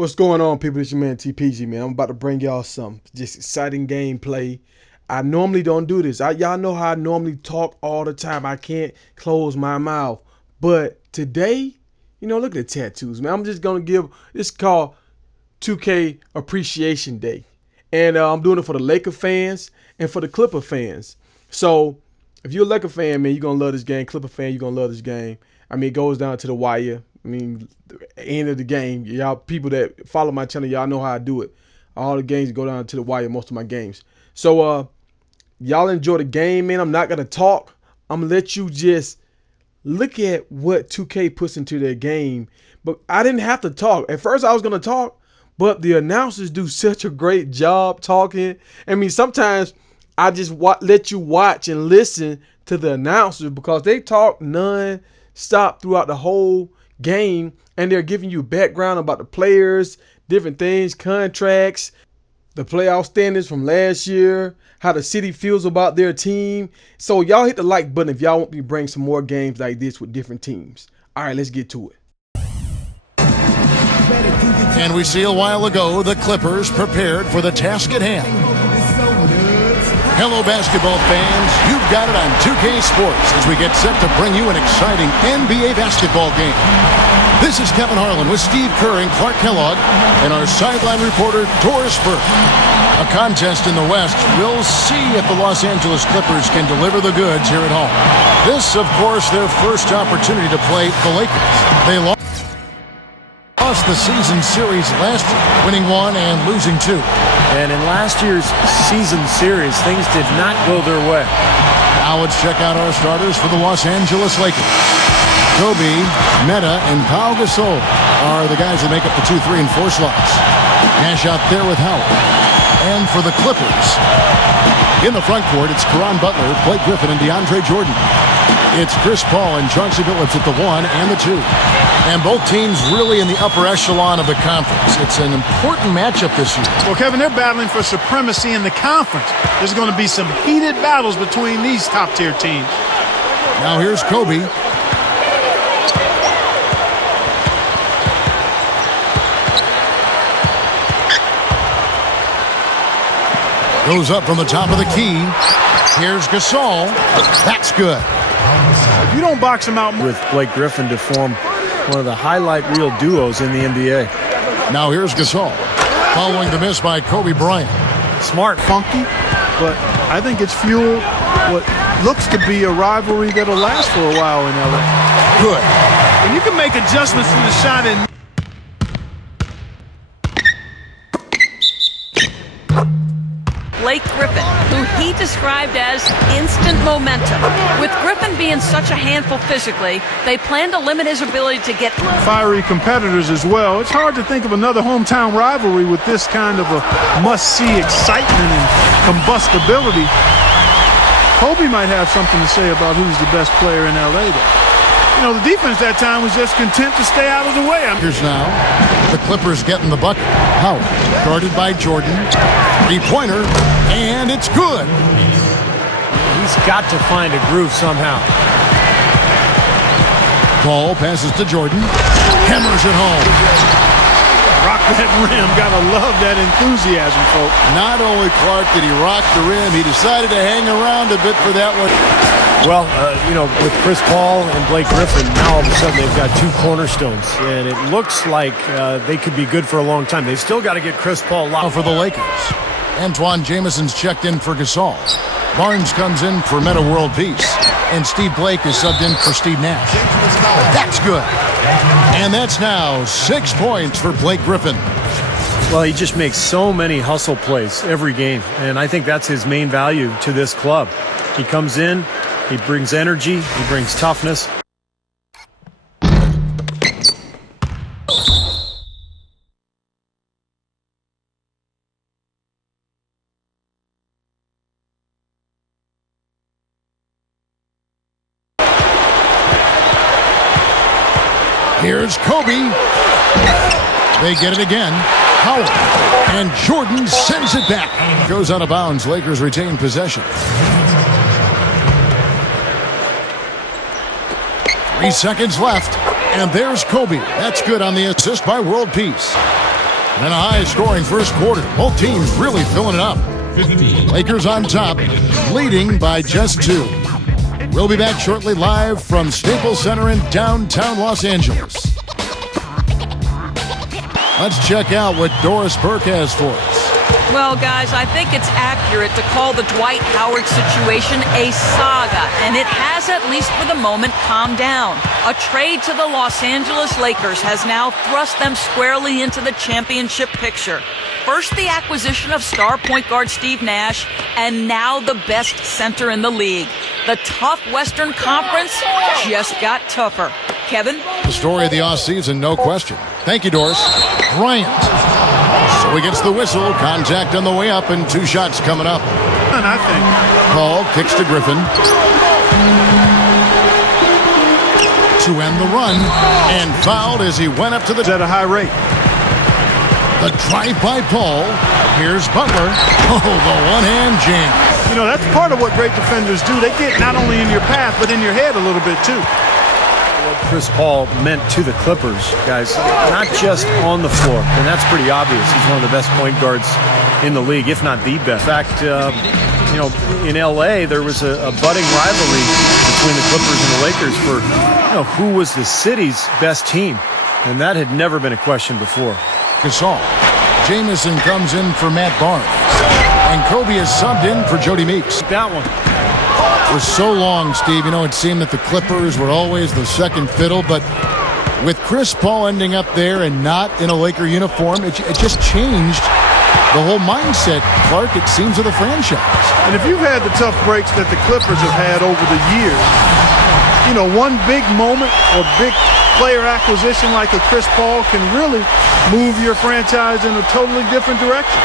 What's going on, people? It's your man TPG, man. I'm about to bring y'all some just exciting gameplay. I normally don't do this. Y'all know how I normally talk all the time. I can't close my mouth. But today, look at the tattoos, man. I'm just going to give, it's called 2K Appreciation Day. And I'm doing it for the Laker fans and for the Clipper fans. So if you're a Laker fan, man, you're going to love this game. Clipper fan, you're going to love this game. I mean, it goes down to the wire. I mean, the end of the game. Y'all people that follow my channel, y'all know how I do it. All the games go down to the wire, most of my games. So y'all enjoy the game, man. I'm not going to talk. I'm going to let you just look at what 2K puts into their game. But I didn't have to talk. At first, I was going to talk, but the announcers do such a great job talking. I mean, sometimes I just let you watch and listen to the announcers because they talk non-stop throughout the whole game, and they're giving you background about the players, different things, contracts, the playoff standings from last year, how the city feels about their team. So y'all hit the like button if y'all want me to bring some more games like this with different teams. All right, let's get to it. And we see a while ago the Clippers prepared for the task at hand. Hello, basketball fans. You've got it on 2K Sports as we get set to bring you an exciting NBA basketball game. This is Kevin Harlan with Steve Kerr and Clark Kellogg and our sideline reporter, Doris Burke. A contest in the West. We'll see if the Los Angeles Clippers can deliver the goods here at home. This, of course, their first opportunity to play the Lakers. They lost the season series last year, winning 1 and losing 2. And in last year's season series, things did not go their way. Now let's check out our starters for the Los Angeles Lakers. Kobe, Meta, and Pau Gasol are the guys that make up the 2, 3, and 4 slots. Nash out there with Howard. And for the Clippers, in the front court, it's Caron Butler, Blake Griffin, and DeAndre Jordan. It's Chris Paul and Chauncey Billups at the 1 and the 2. And both teams really in the upper echelon of the conference. It's an important matchup this year. Well, Kevin, they're battling for supremacy in the conference. There's going to be some heated battles between these top-tier teams. Now here's Kobe. Goes up from the top of the key. Here's Gasol. That's good. If you don't box him out with Blake Griffin to form one of the highlight reel duos in the NBA. Now here's Gasol. Following the miss by Kobe Bryant. Smart, funky, but I think it's fueled what looks to be a rivalry that'll last for a while in LA. Good. And you can make adjustments to the shot and Blake Griffin, who he described as instant momentum. With Griffin being such a handful physically, they plan to limit his ability to get fiery competitors as well. It's hard to think of another hometown rivalry with this kind of a must-see excitement and combustibility. Kobe might have something to say about who's the best player in LA, though. The defense that time was just content to stay out of the way. Here's now the Clippers getting the bucket. Howard, guarded by Jordan. Three-pointer, and it's good. He's got to find a groove somehow. Paul passes to Jordan. Hammers it home. Rock that rim. Gotta love that enthusiasm, folks. Not only, Clark, did he rock the rim, he decided to hang around a bit for that one. Well, with Chris Paul and Blake Griffin, now all of a sudden they've got 2 cornerstones, and it looks like they could be good for a long time. They've still got to get Chris Paul locked. For the Lakers, Antoine Jameson's checked in for Gasol. Barnes comes in for Meta World Peace, and Steve Blake is subbed in for Steve Nash. That's good. And that's now 6 points for Blake Griffin. Well, he just makes so many hustle plays every game, and I think that's his main value to this club. He comes in, he brings energy, he brings toughness. Here's Kobe. They get it again. Howard. And Jordan sends it back. Goes out of bounds. Lakers retain possession. 3 seconds left. And there's Kobe. That's good on the assist by World Peace. And a high-scoring first quarter. Both teams really filling it up. Lakers on top, leading by just 2. We'll be back shortly live from Staples Center in downtown Los Angeles. Let's check out what Doris Burke has for us. Well, guys, I think it's accurate to call the Dwight Howard situation a saga, and it has, at least for the moment, calmed down. A trade to the Los Angeles Lakers has now thrust them squarely into the championship picture. First, the acquisition of star point guard Steve Nash, and now the best center in the league. The tough Western Conference just got tougher. Kevin? The story of the offseason, no question. Thank you, Doris. Bryant. So he gets the whistle. Contact on the way up, and 2 shots coming up. And I think Call kicks to Griffin. To end the run, and fouled as he went up to the... at a high rate. The drive by Paul. Here's Butler. Oh, the one-hand jam. You know, that's part of what great defenders do. They get not only in your path, but in your head a little bit, too. What Chris Paul meant to the Clippers, guys, not just on the floor, and that's pretty obvious. He's one of the best point guards in the league, if not the best. In fact, you know, in L.A., there was a budding rivalry between the Clippers and the Lakers for, you know, who was the city's best team, and that had never been a question before. Gasol. Jamison comes in for Matt Barnes. And Kobe is subbed in for Jody Meeks. That one. For so long, Steve, you know, it seemed that the Clippers were always the second fiddle, but with Chris Paul ending up there and not in a Laker uniform, it just changed the whole mindset, Clark, it seems, of the franchise. And if you've had the tough breaks that the Clippers have had over the years, you know, one big moment or big player acquisition like a Chris Paul can really move your franchise in a totally different direction.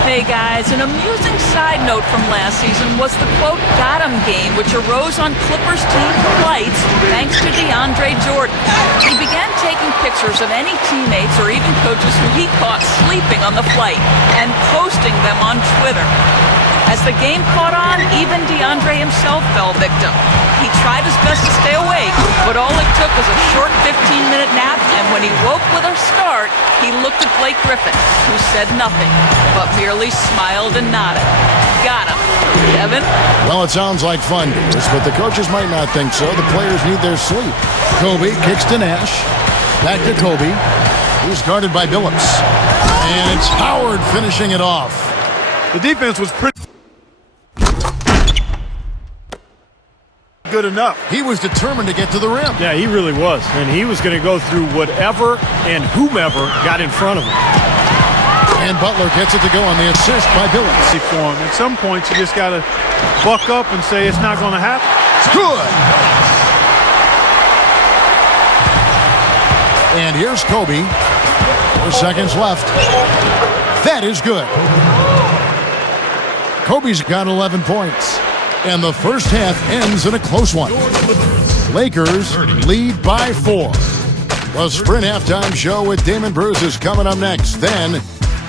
Hey guys, an amusing side note from last season was the quote "got 'em" game, which arose on Clippers team flights thanks to DeAndre Jordan. He began taking pictures of any teammates or even coaches who he caught sleeping on the flight and posting them on Twitter. As the game caught on, even DeAndre himself fell victim. He tried his best to stay awake, but all it took was a short 15-minute nap, and when he woke with a start, he looked at Blake Griffin, who said nothing, but merely smiled and nodded. Got him. Kevin? Well, it sounds like fun, Doris, but the coaches might not think so. The players need their sleep. Kobe kicks to Nash. Back to Kobe. He's guarded by Billups. And it's Howard finishing it off. The defense was pretty good enough. He was determined to get to the rim. Yeah, he really was. And he was going to go through whatever and whomever got in front of him. And Butler gets it to go on the assist by Billups. For him. At some points, you just got to buck up and say it's not going to happen. It's good. And here's Kobe. 4 seconds left. That is good. Kobe's got 11 points. And the first half ends in a close one. Lakers lead by 4. The Sprint Halftime Show with Damon Bruce is coming up next. Then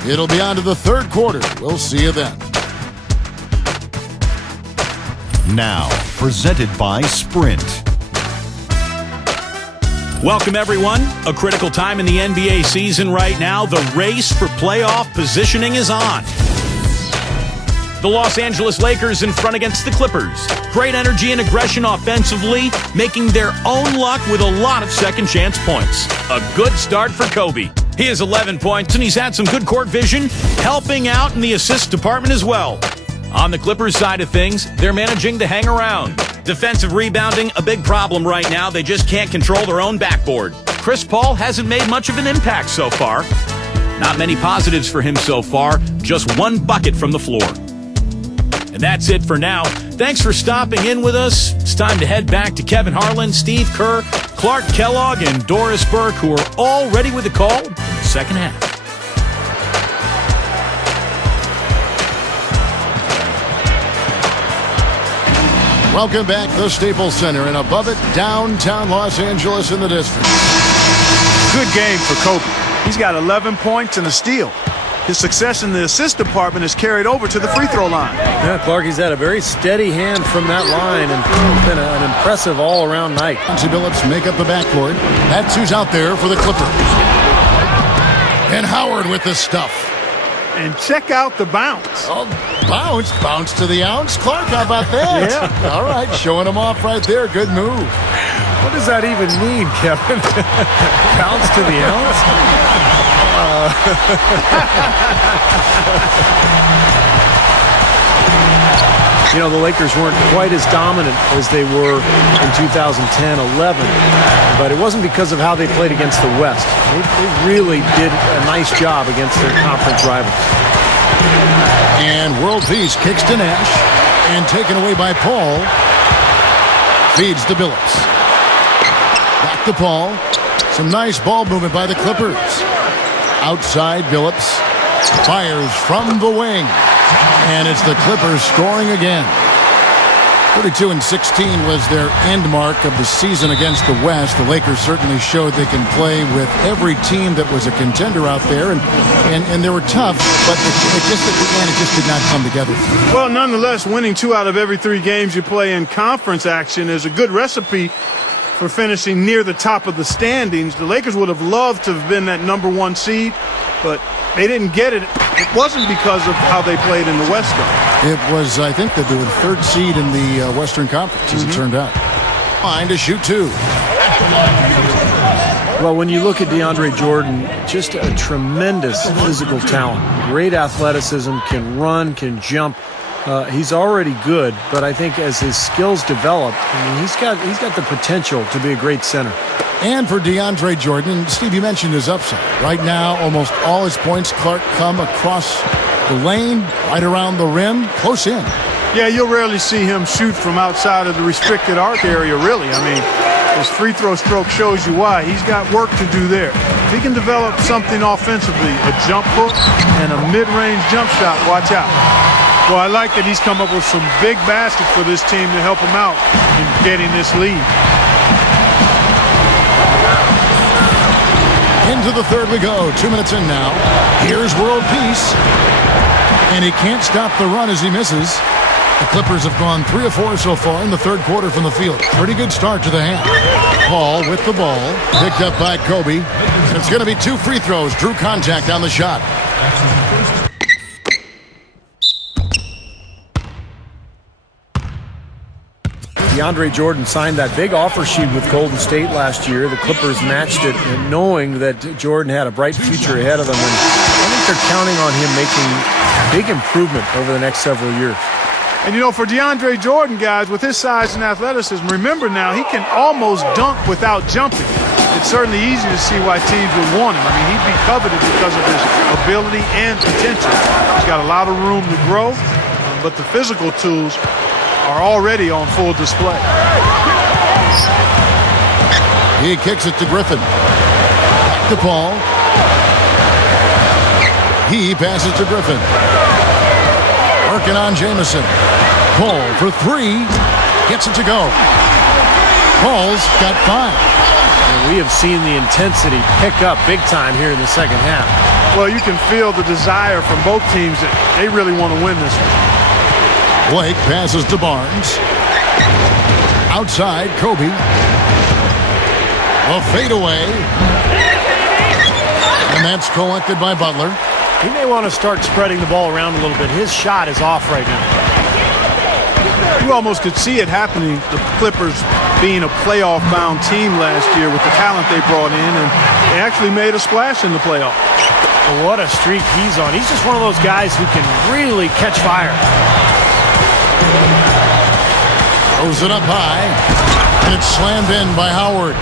it'll be on to the third quarter. We'll see you then. Now, presented by Sprint. Welcome, everyone. A critical time in the NBA season right now. The race for playoff positioning is on. The Los Angeles Lakers in front against the Clippers. Great energy and aggression offensively, making their own luck with a lot of second-chance points. A good start for Kobe. He has 11 points, and he's had some good court vision, helping out in the assist department as well. On the Clippers side of things, they're managing to hang around. Defensive rebounding, a big problem right now. They just can't control their own backboard. Chris Paul hasn't made much of an impact so far. Not many positives for him so far, just 1 bucket from the floor. And that's it for now. Thanks for stopping in with us. It's time to head back to Kevin Harlan, Steve Kerr, Clark Kellogg, and Doris Burke, who are all ready with the call in the second half. Welcome back to the Staples Center, and above it, downtown Los Angeles in the distance. Good game for Kobe. He's got 11 points and a steal. His success in the assist department is carried over to the free throw line. Yeah, Clark, he's had a very steady hand from that line, and it's been an impressive all-around night. Billups make up the backcourt. That's who's out there for the Clippers. And Howard with the stuff. And check out the bounce. Oh, bounce to the ounce. Clark, how about that? Yeah. All right, showing him off right there. Good move. What does that even mean, Kevin? Bounce to the ounce? You know, the Lakers weren't quite as dominant as they were in 2010-11, but it wasn't because of how they played against the West. They really did a nice job against their conference rivals. And world peace kicks to Nash. And taken away by Paul. Feeds to Billups. Back to Paul. Some nice ball movement by the Clippers. Outside, Billups fires from the wing. And it's the Clippers scoring again. 32-16 was their end mark of the season against the West. The Lakers certainly showed they can play with every team that was a contender out there, and they were tough, but it just at the end it just did not come together. Well, nonetheless, winning 2 out of every 3 games you play in conference action is a good recipe for finishing near the top of the standings. The Lakers would have loved to have been that #1 seed, but they didn't get it. It wasn't because of how they played in the West, though. It was, I think, that they were the 3rd seed in the Western Conference, as it turned out. Fine to shoot 2. Well, when you look at DeAndre Jordan, just a tremendous physical talent. Great athleticism, can run, can jump. He's already good, but I think as his skills develop, I mean, he's got the potential to be a great center. And for DeAndre Jordan, Steve, you mentioned his upside. Right now, almost all his points, Clark, come across the lane, right around the rim, close in. Yeah, you'll rarely see him shoot from outside of the restricted arc area, really. I mean, his free throw stroke shows you why. He's got work to do there. If he can develop something offensively, a jump hook and a mid-range jump shot, watch out. Well, I like that he's come up with some big baskets for this team to help him out in getting this lead. Into the 3rd we go. 2 minutes in now. Here's world peace. And he can't stop the run as he misses. The Clippers have gone 3 of 4 so far in the 3rd quarter from the field. Pretty good start to the half. Paul with the ball. Picked up by Kobe. It's going to be 2 free throws. Drew contact on the shot. DeAndre Jordan signed that big offer sheet with Golden State last year. The Clippers matched it, and knowing that Jordan had a bright future ahead of them. And I think they're counting on him making big improvement over the next several years. And, you know, for DeAndre Jordan, guys, with his size and athleticism, remember now, he can almost dunk without jumping. It's certainly easy to see why teams would want him. I mean, he'd be coveted because of his ability and potential. He's got a lot of room to grow, but the physical tools are already on full display. He kicks it to Griffin. Back to Paul. He passes to Griffin. Working on Jamison. Paul for 3. Gets it to go. Paul's got 5. And we have seen the intensity pick up big time here in the second half. Well, you can feel the desire from both teams that they really want to win this one. Blake passes to Barnes. Outside, Kobe. A fadeaway. And that's collected by Butler. He may want to start spreading the ball around a little bit. His shot is off right now. You almost could see it happening, the Clippers being a playoff-bound team last year with the talent they brought in, and they actually made a splash in the playoffs. Well, what a streak he's on. He's just one of those guys who can really catch fire. Throws it up high, and it's slammed in by Howard.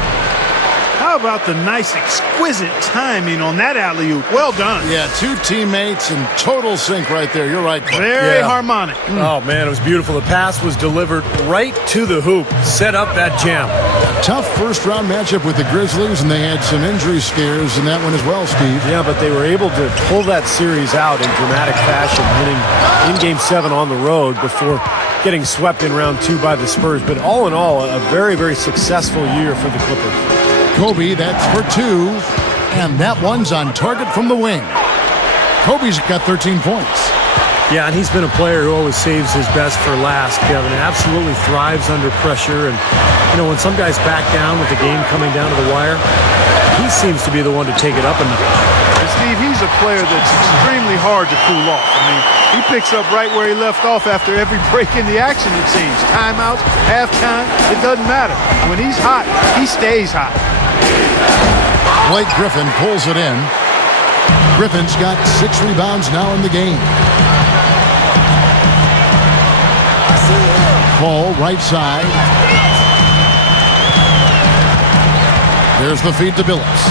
How about the nice, exquisite timing on that alley-oop? Well done. Yeah, 2 teammates in total sync right there. You're right. Very harmonic. Oh, man, it was beautiful. The pass was delivered right to the hoop. Set up that jam. Tough first-round matchup with the Grizzlies, and they had some injury scares in that one as well, Steve. Yeah, but they were able to pull that series out in dramatic fashion, winning in Game 7 on the road before getting swept in round 2 by the Spurs. But all in all, a very, very successful year for the Clippers. Kobe, that's for 2, and that one's on target from the wing. Kobe's got 13 points. Yeah, and he's been a player who always saves his best for last, Kevin. Absolutely thrives under pressure. And, you know, when some guys back down with the game coming down to the wire, he seems to be the one to take it up a notch. Steve, he's a player that's extremely hard to cool off. I mean, he picks up right where he left off after every break in the action, it seems. Timeouts, halftime, it doesn't matter. When he's hot, he stays hot. Blake Griffin pulls it in. Griffin's got 6 rebounds now in the game. Paul, right side. There's the feed to Billups.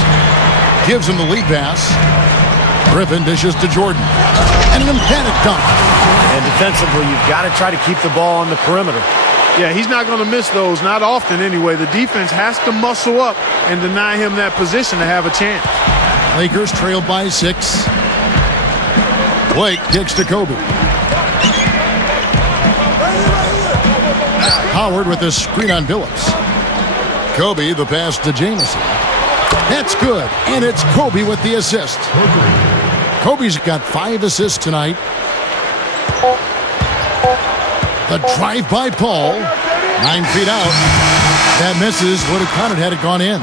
Gives him the lead pass. Griffin dishes to Jordan. And an emphatic dunk. And defensively, you've got to try to keep the ball on the perimeter. Yeah, he's not going to miss those, not often anyway. The defense has to muscle up and deny him that position to have a chance. Lakers trailed by 6. Blake kicks to Kobe. Howard with a screen on Billups. Kobe, the pass to Jamison. That's good, and it's Kobe with the assist. Kobe's got 5 assists tonight. The drive by Paul. 9 feet out. That misses. Would have counted had it gone in.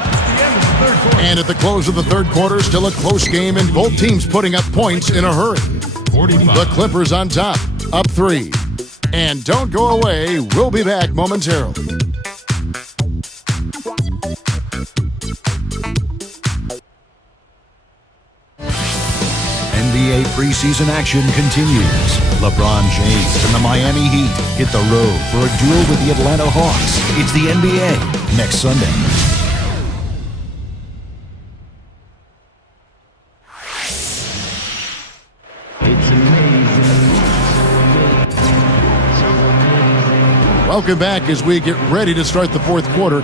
And at the close of the third quarter, still a close game, and both teams putting up points in a hurry. The Clippers on top, up 3. And don't go away. We'll be back momentarily. NBA preseason action continues. LeBron James and the Miami Heat hit the road for a duel with the Atlanta Hawks. It's the NBA next Sunday. Welcome back as we get ready to start the fourth quarter.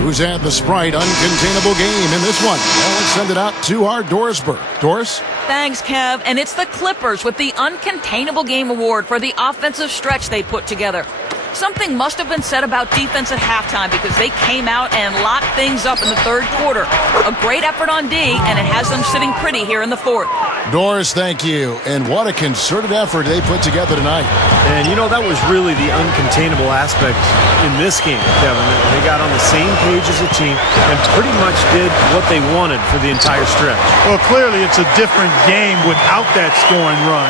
Who's had the Sprite uncontainable game in this one? Well, let's send it out to our Doris Burke. Doris? Thanks, Kev. And it's the Clippers with the Uncontainable Game Award for the offensive stretch they put together. Something must have been said about defense at halftime because they came out and locked things up in the third quarter. A great effort on D, and it has them sitting pretty here in the fourth. Doris, thank you. And what a concerted effort they put together tonight. And, you know, that was really the uncontainable aspect in this game, Kevin. They got on the same page as a team and pretty much did what they wanted for the entire stretch. Well, clearly it's a different game without that scoring run.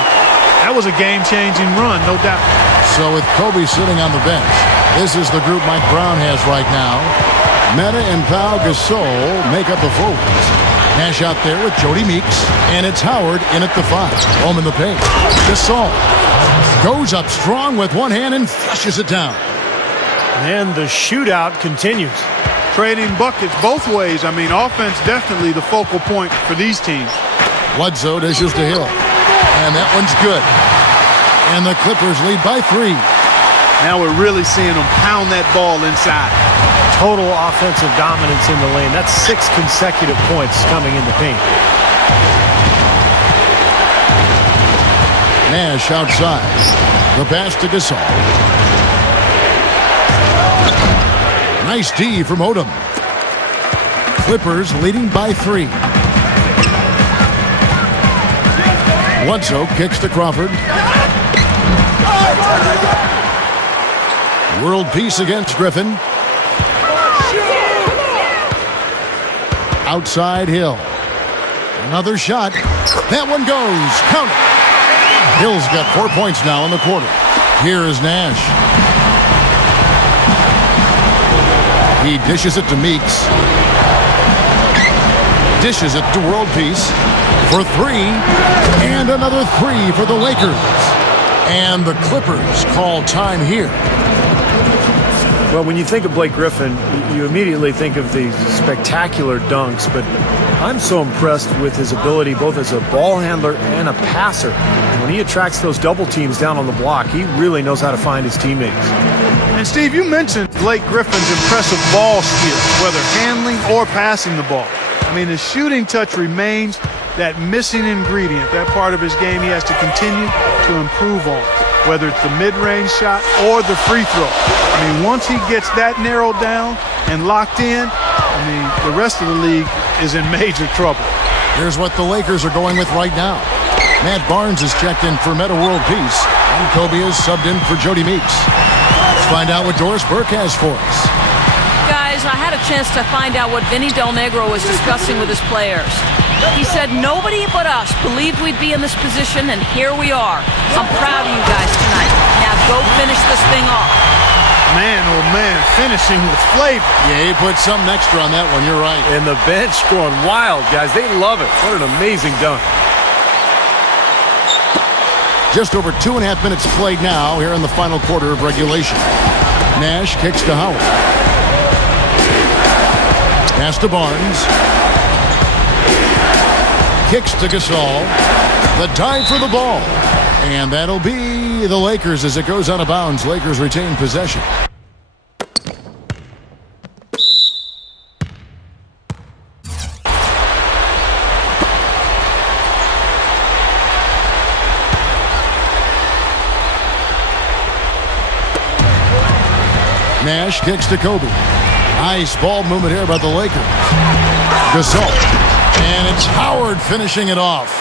That was a game-changing run, no doubt. So with Kobe sitting on the bench, this is the group Mike Brown has right now. Meta and Pau Gasol make up the forwards. Nash out there with Jody Meeks, and it's Howard in at the 5. Home in the paint. Gasol goes up strong with one hand and flushes it down. And the shootout continues. Trading buckets both ways. I mean, offense definitely the focal point for these teams. Bledsoe dishes to Hill. And that one's good. And the Clippers lead by 3. Now we're really seeing them pound that ball inside. Total offensive dominance in the lane. That's 6 consecutive points coming in the paint. Nash outside. The pass to Gasol. Nice D from Odom. Clippers leading by 3. Bledsoe kicks to Crawford. World peace against Griffin. Outside Hill. Another shot. That one goes. Count it. Hill's got 4 points now in the quarter. Here is Nash. He dishes it to Meeks. Dishes it to World Peace for 3. And another 3 for the Lakers. And the Clippers call time here. Well, when you think of Blake Griffin, you immediately think of the spectacular dunks, but I'm so impressed with his ability both as a ball handler and a passer. When he attracts those double teams down on the block, he really knows how to find his teammates. And Steve, you mentioned Blake Griffin's impressive ball skills, whether handling or passing the ball. I mean, his shooting touch remains that missing ingredient, that part of his game he has to continue to improve on, whether it's the mid-range shot or the free throw. I mean, once he gets that narrowed down and locked in, I mean, the rest of the league is in major trouble. Here's what the Lakers are going with right now. Matt Barnes is checked in for Meta World Peace, and Kobe is subbed in for Jody Meeks. Let's find out what Doris Burke has for us. Guys, I had a chance to find out what Vinny Del Negro was discussing with his players. He said nobody but us believed we'd be in this position, and here we are. I'm proud of you guys tonight. Now go finish this thing off. Man, oh man, finishing with flavor. Yeah, he put something extra on that one. You're right. And the bench going wild, guys. They love it. What an amazing dunk. Just over 2.5 minutes played now here in the final quarter of regulation. Nash kicks to Howard. Pass to Barnes. Kicks to Gasol. The dive for the ball. And that'll be the Lakers as it goes out of bounds. Lakers retain possession. Nash kicks to Kobe. Nice ball movement here by the Lakers. Gasol. And it's Howard finishing it off.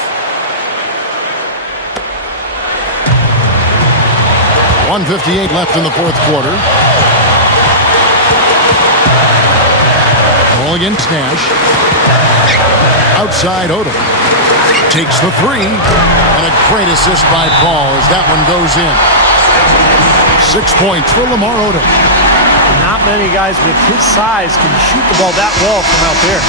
1:58 left in the fourth quarter. Ball against Nash. Outside Odom. Takes the three. And a great assist by Paul as that one goes in. 6 points for Lamar Odom. Not many guys with his size can shoot the ball that well from out there.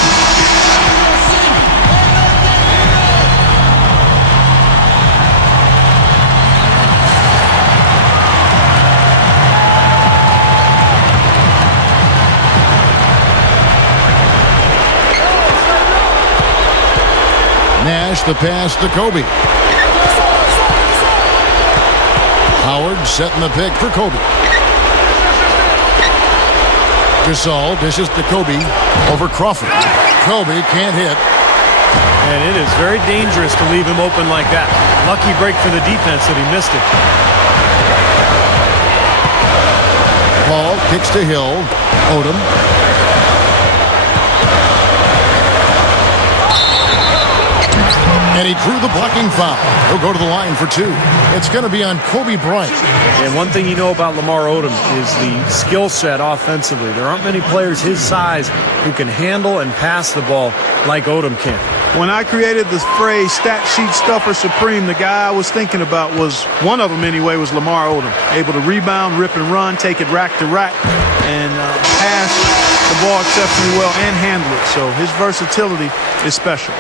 Nash the pass to Kobe. Howard setting the pick for Kobe. Gasol dishes to Kobe over Crawford. Kobe can't hit. And it is very dangerous to leave him open like that. Lucky break for the defense that he missed it. Paul kicks to Hill. Odom. And he drew the blocking foul. He'll go to the line for two. It's going to be on Kobe Bryant. And one thing you know about Lamar Odom is the skill set offensively. There aren't many players his size who can handle and pass the ball like Odom can. When I created this phrase, stat sheet stuffer supreme, the guy I was thinking about was, one of them anyway, was Lamar Odom. Able to rebound, rip and run, take it rack to rack, and pass the ball exceptionally well and handle it. So his versatility is special.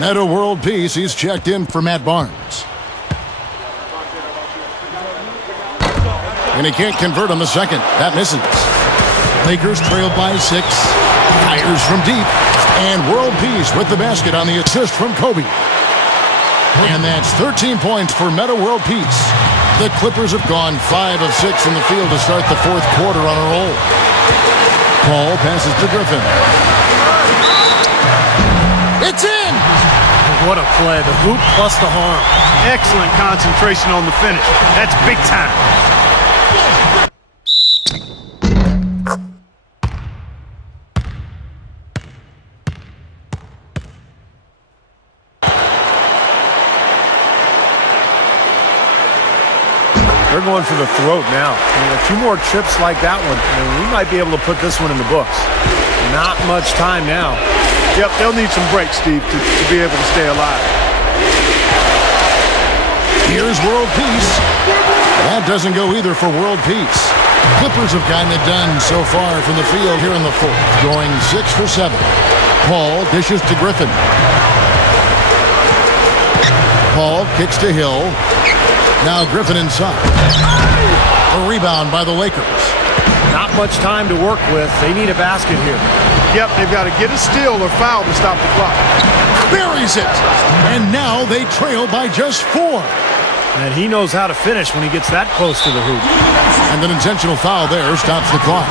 Meta World Peace, he's checked in for Matt Barnes. And he can't convert on the second. That misses. Lakers trail by 6. Fires from deep. And World Peace with the basket on the assist from Kobe. And that's 13 points for Meta World Peace. The Clippers have gone 5 of 6 in the field to start the fourth quarter on a roll. Paul passes to Griffin. It's in! What a play. The hoop plus the harm. Excellent concentration on the finish. That's big time. They're going for the throat now. I mean, a few more trips like that one, and we might be able to put this one in the books. Not much time now. Yep, they'll need some breaks, Steve, to be able to stay alive. Here's World Peace. That doesn't go either for World Peace. Clippers have gotten it done so far from the field here in the fourth, going 6 for 7. Paul dishes to Griffin. Paul kicks to Hill. Now Griffin inside. A rebound by the Lakers. Not much time to work with. They need a basket here. Yep, they've got to get a steal or foul to stop the clock. Buries it. And now they trail by just 4. And he knows how to finish when he gets that close to the hoop. And an intentional foul there stops the clock.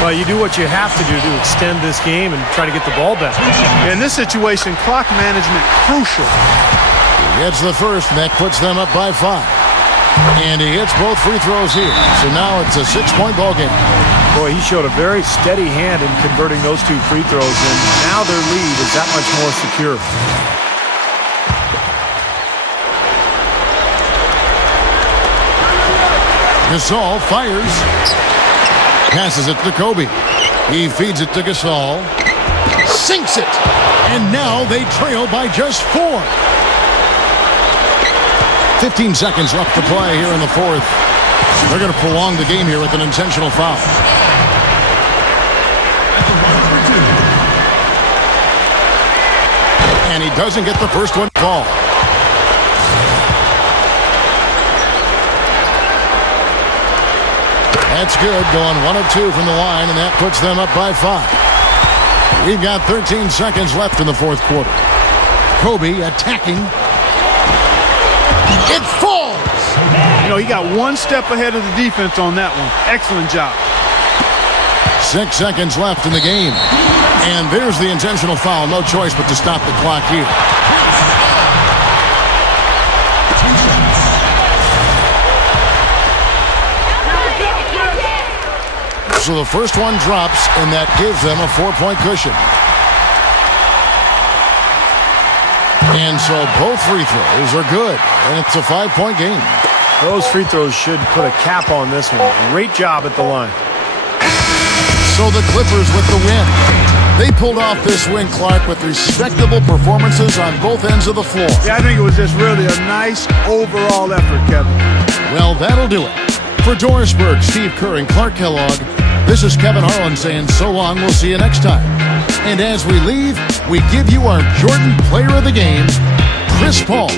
Well, you do what you have to do to extend this game and try to get the ball back. In this situation, clock management crucial. He hits the first, and that puts them up by 5. And he hits both free throws here. So now it's a 6-point ball game. Boy, he showed a very steady hand in converting those 2 free throws, and now their lead is that much more secure. Gasol fires. Passes it to Kobe. He feeds it to Gasol. Sinks it. And now they trail by just 4. 15 seconds left to play here in the fourth. They're going to prolong the game here with an intentional foul. And he doesn't get the first one called. That's good, going 1 of 2 from the line, and that puts them up by 5. We've got 13 seconds left in the fourth quarter. Kobe attacking. It falls! You know, he got one step ahead of the defense on that one. Excellent job. 6 seconds left in the game. And there's the intentional foul. No choice but to stop the clock here. So the first one drops, and that gives them a 4-point cushion. And so both free throws are good, and it's a 5-point game. Those free throws should put a cap on this one. Great job at the line. So the Clippers with the win. They pulled off this win, Clark, with respectable performances on both ends of the floor. Yeah, I think it was just really a nice overall effort, Kevin. Well, that'll do it. For Doris Burke, Steve Kerr, and Clark Kellogg, this is Kevin Harlan saying so long. We'll see you next time. And as we leave, we give you our Jordan Player of the Game, Chris Paul.